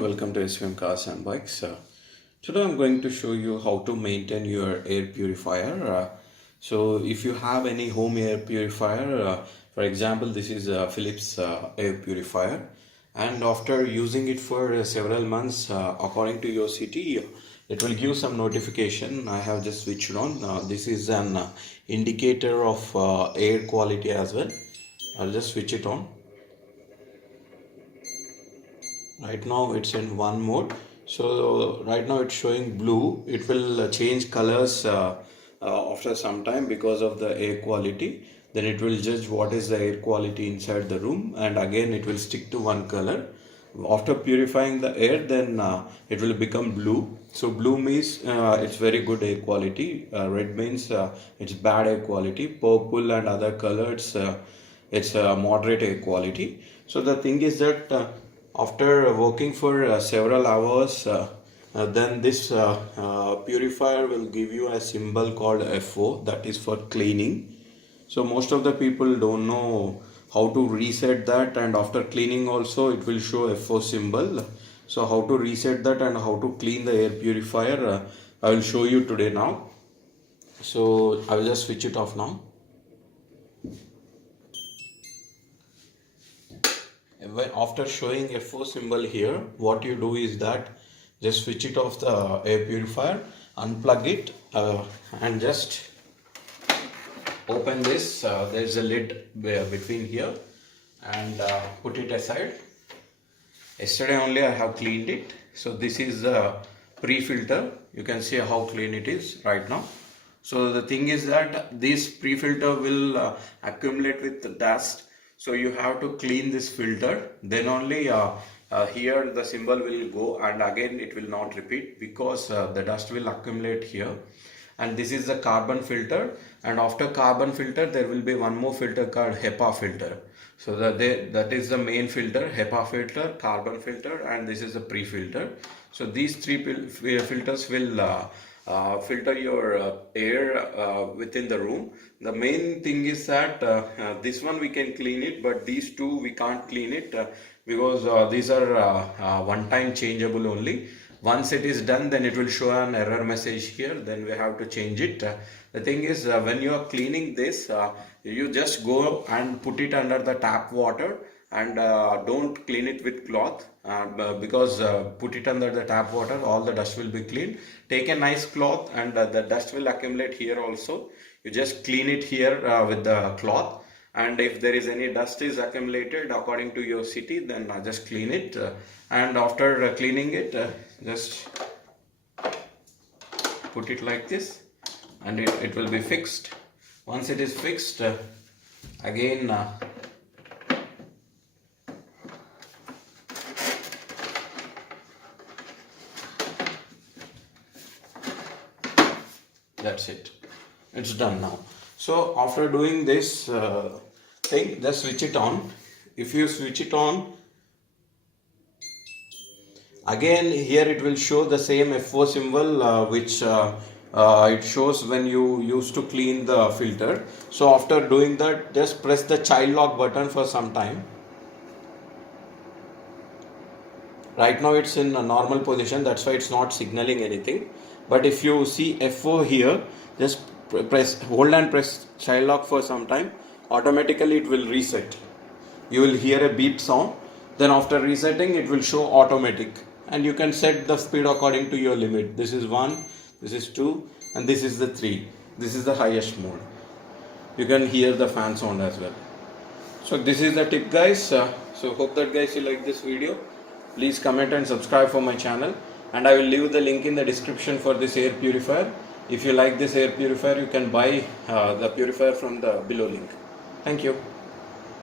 Welcome to SVM Cars and Bikes. Today I'm going to show you how to maintain your air purifier. So if you have any home air purifier, for example this is a Philips air purifier, and after using it for several months, according to your city, it will give some notification. I have just switched on. This is an indicator of air quality as well. I'll just switch it on. Right now it's in one mode, so right now it's showing blue. It will change colors after some time because of the air quality. Then it will judge what is the air quality inside the room, and again it will stick to one color. After purifying the air, then it will become blue. So blue means it's very good air quality. Red means it's bad air quality. Purple and other colors, it's moderate air quality. So the thing is that after working for several hours, then this purifier will give you a symbol called FO, that is for cleaning. So most of the people don't know how to reset that, and after cleaning also it will show FO symbol. So how to reset that and how to clean the air purifier, I will show you today now. So I will just switch it off now. After showing FO symbol here, what you do is that just switch it off the air purifier, unplug it, and just open this. There's a lid between here, and put it aside. Yesterday only I have cleaned it. So this is the pre-filter. You can see how clean it is right now. So the thing is that this pre-filter will accumulate with dust. So you have to clean this filter, then only here the symbol will go, and again it will not repeat because the dust will accumulate here. And this is the carbon filter, and after carbon filter there will be one more filter called HEPA filter. So that is the main filter, HEPA filter, carbon filter, and this is the pre-filter. So these three filters will filter your air within the room. The main thing is that this one we can clean it, but these two we can't clean it because these are one-time changeable only. Once it is done, then it will show an error message here, then we have to change it. The thing is, when you are cleaning this, you just go and put it under the tap water, and don't clean it with cloth because put it under the tap water, all the dust will be cleaned. Take a nice cloth, and the dust will accumulate here also. You just clean it here with the cloth, and if there is any dust is accumulated according to your city, then just clean it, and after cleaning it, just put it like this, and it will be fixed. Once it is fixed, again that's it, it's done now. So after doing this thing, just switch it on. If you switch it on, again here it will show the same FO symbol which it shows when you used to clean the filter. So after doing that, just press the child lock button for some time. Right now it's in a normal position, that's why it's not signaling anything. But if you see FO here, just hold and press child lock for some time. Automatically it will reset. You will hear a beep sound. Then after resetting, it will show automatic, and you can set the speed according to your limit. This is 1, this is 2, and this is the 3. This is the highest mode. You can hear the fan sound as well. So this is the tip, guys. So hope that guys you like this video. Please comment and subscribe for my channel, and I will leave the link in the description for this air purifier. If you like this air purifier, you can buy the purifier from the below link. Thank you.